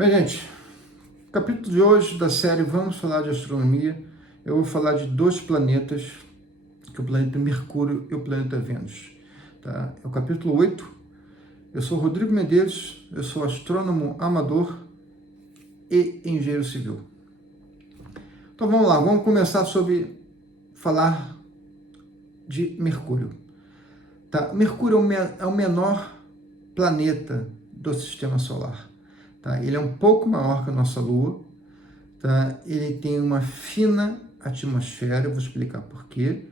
Bem, gente, capítulo de hoje da série Vamos Falar de Astronomia. Eu vou falar de dois planetas, que é o planeta Mercúrio e o planeta Vênus. Tá? É o capítulo 8. Eu sou Rodrigo Medeiros, eu sou astrônomo amador e engenheiro civil. Então vamos lá, vamos começar sobre falar de Mercúrio. Tá? Mercúrio é o menor planeta do sistema solar. Tá? Ele é um pouco maior que a nossa Lua. Tá? Ele tem uma fina atmosfera, eu vou explicar por quê.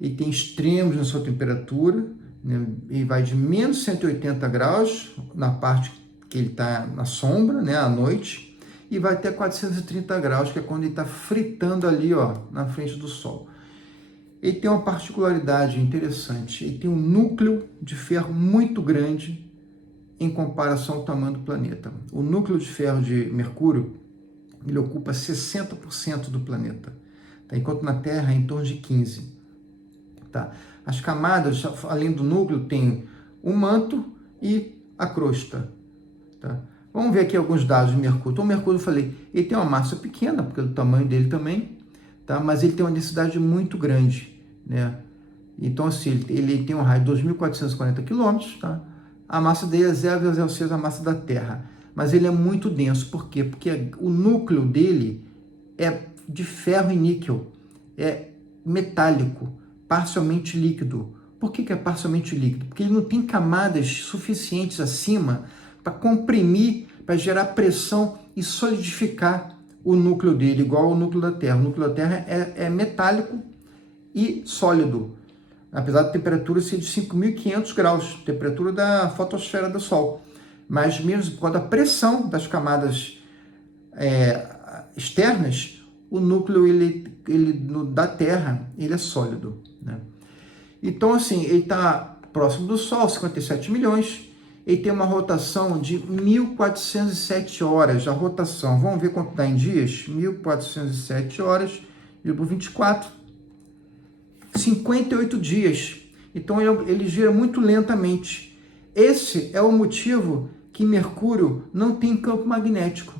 Ele tem extremos na sua temperatura, né? Ele vai de menos 180 graus na parte que ele está na sombra, né, à noite, e vai até 430 graus, que é quando ele está fritando ali, ó, na frente do Sol. Ele tem uma particularidade interessante, ele tem um núcleo de ferro muito grande em comparação ao tamanho do planeta. O núcleo de ferro de Mercúrio, ele ocupa 60% do planeta, tá? Enquanto na Terra é em torno de 15%. Tá? As camadas, além do núcleo, tem o manto e a crosta. Tá? Vamos ver aqui alguns dados de Mercúrio. Então, o Mercúrio, eu falei, ele tem uma massa pequena, porque é do tamanho dele também, tá? Mas ele tem uma densidade muito grande, né? Então, assim, ele tem um raio de 2.440 km, tá? A massa dele é 0,06 a massa da Terra. Mas ele é muito denso. Por quê? Porque o núcleo dele é de ferro e níquel. É metálico, parcialmente líquido. Por que é parcialmente líquido? Porque ele não tem camadas suficientes acima para comprimir, para gerar pressão e solidificar o núcleo dele, igual ao núcleo da Terra. O núcleo da Terra é metálico e sólido, apesar da temperatura ser de 5.500 graus, temperatura da fotosfera do Sol. Mas mesmo por causa da pressão das camadas externas, o núcleo da Terra ele é sólido, né? Então, assim, ele está próximo do Sol, 57 milhões, ele tem uma rotação de 1.407 horas, a rotação, vamos ver quanto dá em dias? 1.407 horas, dividido por 24, 58 dias. Então, ele gira muito lentamente. Esse é o motivo que Mercúrio não tem campo magnético.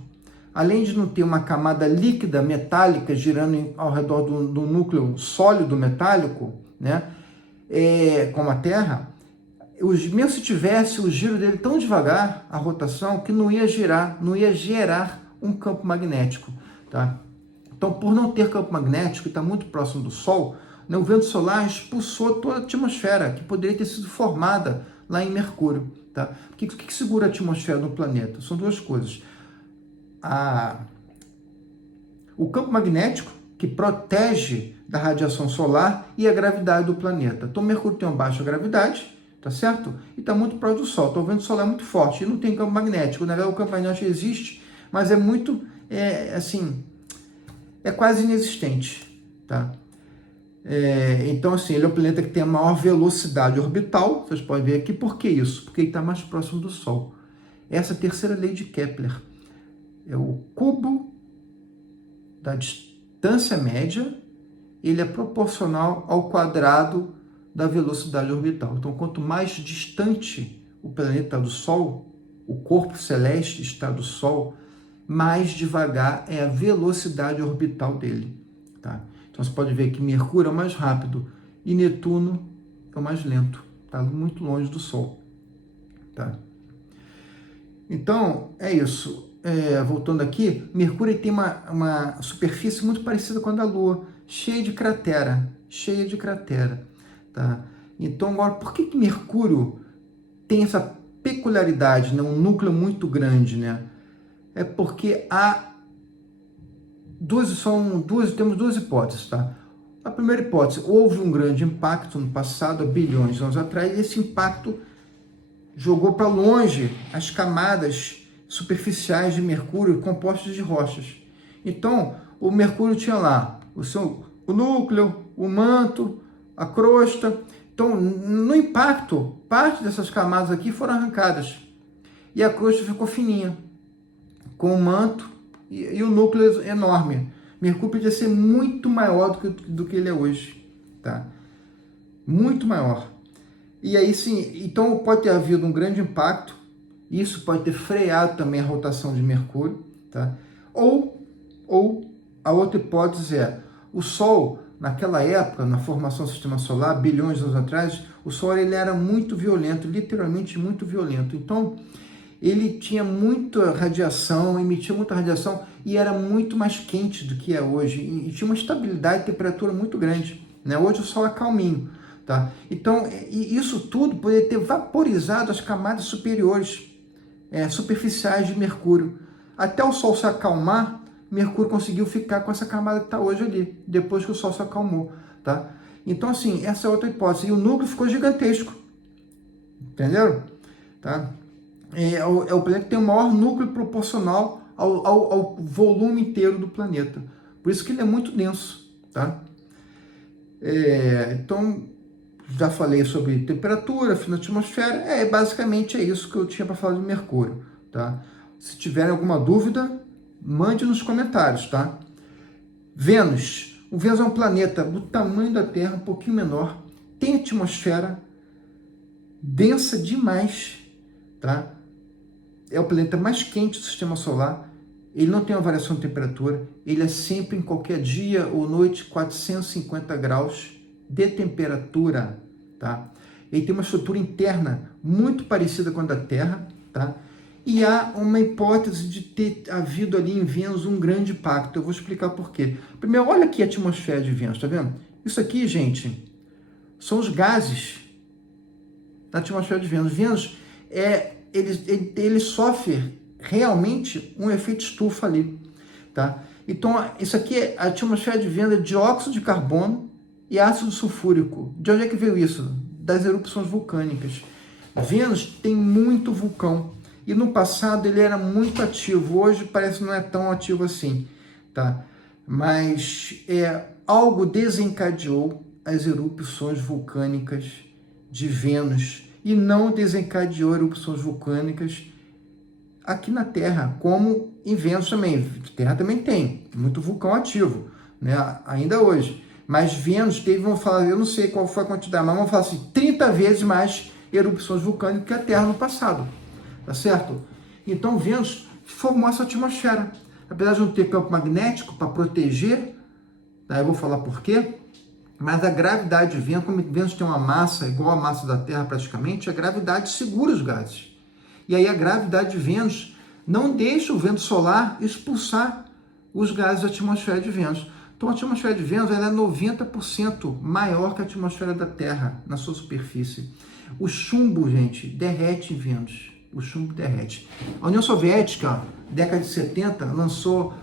Além de não ter uma camada líquida metálica girando ao redor do núcleo sólido metálico, né, como a Terra, mesmo se tivesse o giro dele tão devagar, a rotação, que não ia gerar um campo magnético. Tá? Então, por não ter campo magnético e estar muito próximo do Sol, né, o vento solar expulsou toda a atmosfera que poderia ter sido formada lá em Mercúrio. Tá? O que segura a atmosfera do planeta? São duas coisas. O campo magnético, que protege da radiação solar, e a gravidade do planeta. Então, Mercúrio tem uma baixa gravidade, tá certo? E está muito próximo do Sol. Então, o vento solar é muito forte e não tem campo magnético. Na verdade, o campo magnético existe, mas é muito, é quase inexistente, tá? Então, assim, ele é o planeta que tem a maior velocidade orbital. Vocês podem ver aqui. Por que isso? Porque ele está mais próximo do Sol. Essa é a terceira lei de Kepler. É o cubo da distância média, ele é proporcional ao quadrado da velocidade orbital. Então, quanto mais distante o planeta do Sol, o corpo celeste está do Sol, mais devagar é a velocidade orbital dele. Tá? Então, você pode ver que Mercúrio é o mais rápido e Netuno é o mais lento. Está muito longe do Sol. Tá? Então, é isso. Voltando aqui, Mercúrio tem uma superfície muito parecida com a da Lua, cheia de cratera, tá? Então, agora, por que Mercúrio tem essa peculiaridade, né? Um núcleo muito grande, né? É porque temos duas hipóteses, tá? A primeira hipótese, houve um grande impacto no passado, há bilhões de anos atrás, e esse impacto jogou para longe as camadas superficiais de Mercúrio compostas de rochas. Então, o Mercúrio tinha lá o núcleo, o manto, a crosta. Então, no impacto, parte dessas camadas aqui foram arrancadas. E a crosta ficou fininha, com o manto e o núcleo enorme. Mercúrio podia ser muito maior do que ele é hoje. Tá? Muito maior. E aí sim, então pode ter havido um grande impacto Isso pode ter freado também a rotação de Mercúrio, tá? Ou a outra hipótese é, o Sol, naquela época, na formação do Sistema Solar, bilhões de anos atrás, o Sol ele era muito violento, literalmente muito violento. Então, ele tinha muita radiação, emitia muita radiação e era muito mais quente do que é hoje. E tinha uma estabilidade de temperatura muito grande, né? Hoje o Sol é calminho, tá? Então, isso tudo poderia ter vaporizado as camadas superiores, superficiais de Mercúrio. Até o Sol se acalmar, Mercúrio conseguiu ficar com essa camada que está hoje ali, depois que o Sol se acalmou, tá? Então, assim, essa é outra hipótese. E o núcleo ficou gigantesco, entenderam? Tá? É o planeta que tem o maior núcleo proporcional ao volume inteiro do planeta. Por isso que ele é muito denso, tá? Então, já falei sobre temperatura, fim da atmosfera. Basicamente é isso que eu tinha para falar de Mercúrio, tá? Se tiverem alguma dúvida, mande nos comentários, tá? Vênus. O Vênus é um planeta do tamanho da Terra, um pouquinho menor. Tem atmosfera densa demais, tá? É o planeta mais quente do Sistema Solar. Ele não tem uma variação de temperatura. Ele é sempre, em qualquer dia ou noite, 450 graus de temperatura, tá? Ele tem uma estrutura interna muito parecida com a da Terra, tá? E há uma hipótese de ter havido ali em Vênus um grande impacto. Eu vou explicar por quê. Primeiro, olha aqui a atmosfera de Vênus, tá vendo? Isso aqui, gente, são os gases da atmosfera de Vênus. Vênus, ele sofre realmente um efeito estufa ali, tá? Então, isso aqui, a atmosfera de Vênus é dióxido de carbono e ácido sulfúrico. De onde é que veio isso? Das erupções vulcânicas. Vênus tem muito vulcão. E no passado ele era muito ativo, hoje parece que não é tão ativo assim, tá? Mas algo desencadeou as erupções vulcânicas de Vênus e não desencadeou erupções vulcânicas aqui na Terra, como em Vênus também. Terra também tem muito vulcão ativo, né? Ainda hoje. Mas Vênus teve, vamos falar, eu não sei qual foi a quantidade, mas vamos falar assim, 30 vezes mais erupções vulcânicas que a Terra no passado. Tá certo? Então, Vênus formou essa atmosfera. Apesar de não ter campo magnético para proteger, tá? Eu vou falar por quê, mas a gravidade de Vênus, como Vênus tem uma massa igual à massa da Terra praticamente, a gravidade segura os gases. E aí a gravidade de Vênus não deixa o vento solar expulsar os gases da atmosfera de Vênus. Então, a atmosfera de Vênus ela é 90% maior que a atmosfera da Terra na sua superfície. O chumbo, gente, derrete em Vênus. O chumbo derrete. A União Soviética, década de 70,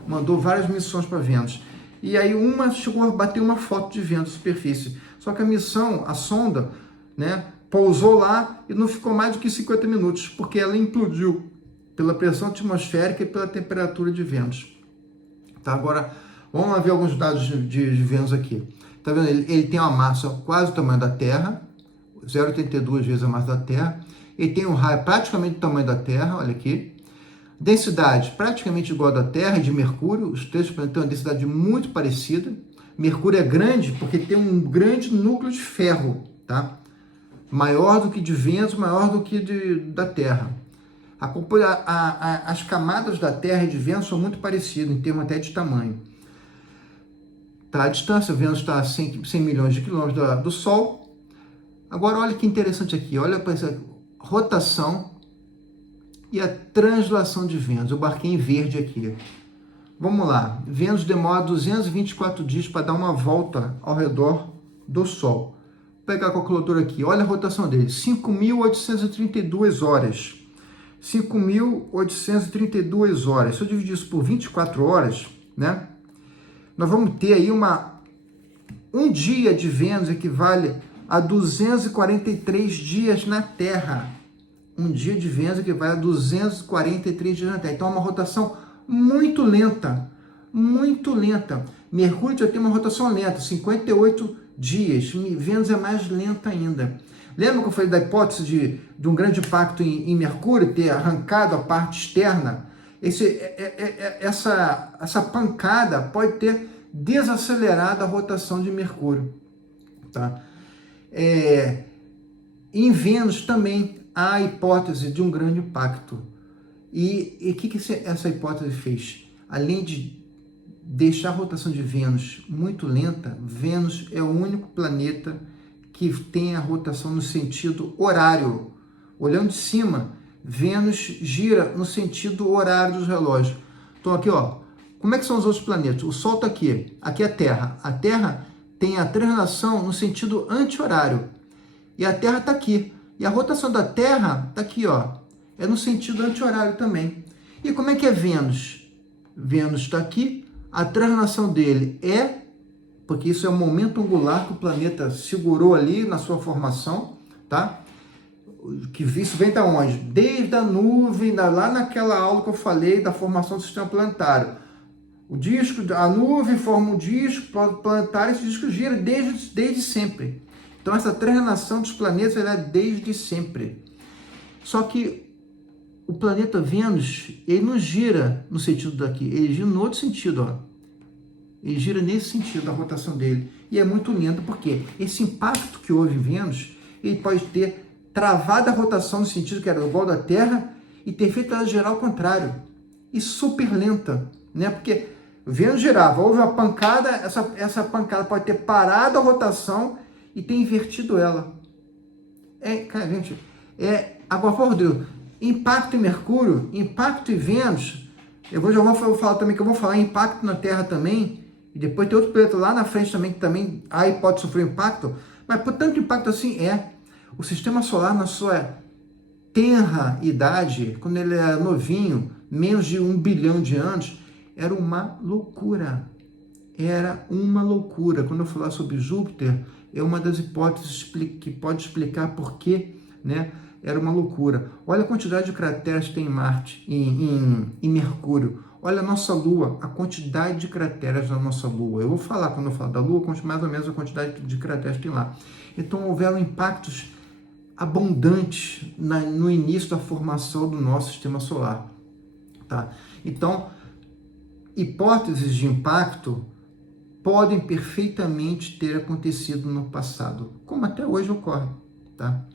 mandou várias missões para Vênus. E aí uma chegou a bater uma foto de Vênus, superfície. Só que a missão, a sonda, né, pousou lá e não ficou mais do que 50 minutos, porque ela implodiu pela pressão atmosférica e pela temperatura de Vênus. Tá, agora, vamos lá ver alguns dados de Vênus aqui. Tá vendo? Ele tem uma massa quase o tamanho da Terra, 0,82 vezes a massa da Terra. Ele tem um raio praticamente do tamanho da Terra, olha aqui. Densidade praticamente igual à da Terra e de Mercúrio. Os três planetas têm uma densidade muito parecida. Mercúrio é grande porque tem um grande núcleo de ferro, tá? Maior do que de Vênus, maior do que da Terra. As camadas da Terra e de Vênus são muito parecidas, em termos até de tamanho. Tá? A distância, Vênus está a 100 milhões de quilômetros do Sol. Agora, olha que interessante aqui, olha para essa rotação e a translação de Vênus. Eu marquei em verde aqui. Vamos lá. Vênus demora 224 dias para dar uma volta ao redor do Sol. Vou pegar a calculadora aqui. Olha a rotação dele. 5.832 horas. 5.832 horas. Se eu dividir isso por 24 horas, né? Nós vamos ter aí um dia de Vênus equivale a 243 dias na Terra. Um dia de Vênus equivale a 243 dias na Terra. Então é uma rotação muito lenta. Muito lenta. Mercúrio já tem uma rotação lenta, 58 dias. Vênus é mais lenta ainda. Lembra que eu falei da hipótese de um grande impacto em Mercúrio ter arrancado a parte externa? Essa pancada pode ter desacelerado a rotação de Mercúrio. Tá? Em Vênus também há a hipótese de um grande impacto. E o que essa hipótese fez? Além de deixar a rotação de Vênus muito lenta, Vênus é o único planeta que tem a rotação no sentido horário. Olhando de cima, Vênus gira no sentido horário dos relógios. Então aqui, ó, como é que são os outros planetas? O Sol está aqui, aqui é a Terra. A Terra tem a translação no sentido anti-horário. E a Terra está aqui. E a rotação da Terra está aqui, ó, é no sentido anti-horário também. E como é que é Vênus? Vênus está aqui, a translação dele é, porque isso é o momento angular que o planeta segurou ali na sua formação, tá? Que isso vem da onde? Desde a nuvem, lá naquela aula que eu falei da formação do sistema planetário. O disco, a nuvem forma um disco planetário, esse disco gira desde sempre. Então essa translação dos planetas é desde sempre. Só que o planeta Vênus, ele não gira no sentido daqui, ele gira no outro sentido, ó. Ele gira nesse sentido, a rotação dele. E é muito lento, porque esse impacto que houve em Vênus, ele pode ter travado a rotação no sentido que era igual da Terra e ter feito ela girar ao contrário. E super lenta, né? Porque Vênus girava, houve uma pancada, essa pancada pode ter parado a rotação e ter invertido ela. Cara, gente, agora, Rodrigo, impacto em Mercúrio, impacto em Vênus, já vou falar também que eu vou falar impacto na Terra também, e depois tem outro planeta lá na frente também, que também aí pode sofrer impacto, mas por tanto impacto assim o sistema solar na sua tenra idade, quando ele era novinho, menos de 1 bilhão de anos, era uma loucura. Era uma loucura. Quando eu falar sobre Júpiter, é uma das hipóteses que pode explicar por que, né, era uma loucura. Olha a quantidade de crateras que tem em Marte, em Mercúrio. Olha a nossa Lua, a quantidade de crateras na nossa Lua. Eu vou falar, quando eu falar da Lua, mais ou menos a quantidade de crateras que tem lá. Então, houveram impactos abundantes no início da formação do nosso sistema solar. Tá? Então, hipóteses de impacto podem perfeitamente ter acontecido no passado, como até hoje ocorre. Tá?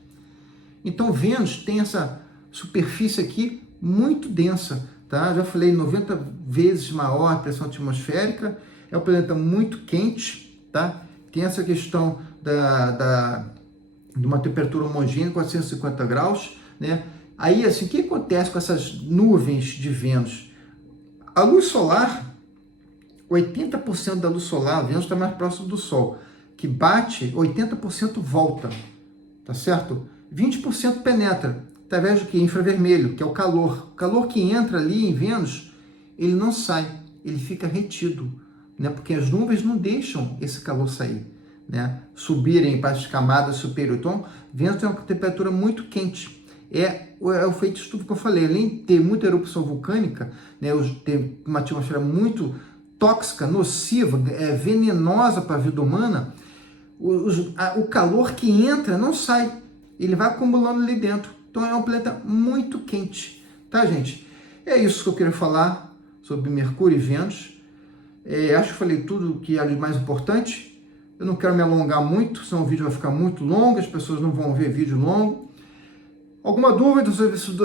Então, Vênus tem essa superfície aqui muito densa. Tá? Já falei, 90 vezes maior a pressão atmosférica, é um planeta muito quente, tá? Tem essa questão de uma temperatura homogênea, 450 graus, né? Aí, assim, o que acontece com essas nuvens de Vênus? A luz solar, 80% da luz solar, Vênus está mais próximo do Sol, que bate, 80% volta, tá certo? 20% penetra, através do que? Infravermelho, que é o calor. O calor que entra ali em Vênus, ele não sai, ele fica retido, né? Porque as nuvens não deixam esse calor sair, né? Subirem para as camadas superiores. Então, Vênus tem uma temperatura muito quente. É o feito estudo que eu falei, além de ter muita erupção vulcânica, né, ter uma atmosfera muito tóxica, nociva, venenosa para a vida humana, o calor que entra não sai, ele vai acumulando ali dentro. Então é um planeta muito quente, tá, gente? É isso que eu queria falar sobre Mercúrio e Vênus. Acho que falei tudo que é mais importante. Eu não quero me alongar muito, senão o vídeo vai ficar muito longo, as pessoas não vão ver vídeo longo. Alguma dúvida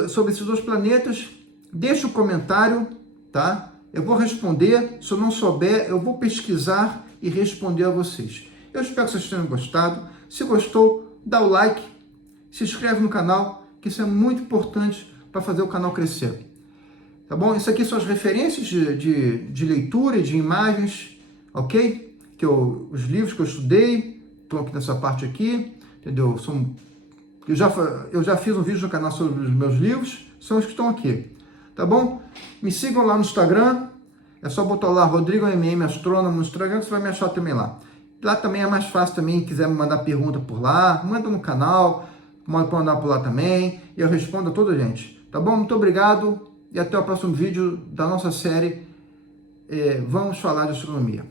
sobre esses dois planetas? Deixa um comentário, tá? Eu vou responder. Se eu não souber, eu vou pesquisar e responder a vocês. Eu espero que vocês tenham gostado. Se gostou, dá o like, se inscreve no canal, que isso é muito importante para fazer o canal crescer. Tá bom? Isso aqui são as referências de leitura e de imagens, ok? Os livros que eu estudei, estão aqui nessa parte aqui, entendeu? Eu já fiz um vídeo no canal sobre os meus livros, são os que estão aqui, tá bom? Me sigam lá no Instagram, é só botar lá Rodrigo MM Astrônomo no Instagram, você vai me achar também lá. Lá também é mais fácil também, quiser me mandar pergunta por lá, manda no canal, pode mandar por lá também, e eu respondo a toda a gente, tá bom? Muito obrigado e até o próximo vídeo da nossa série Vamos Falar de Astronomia.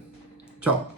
Tchau!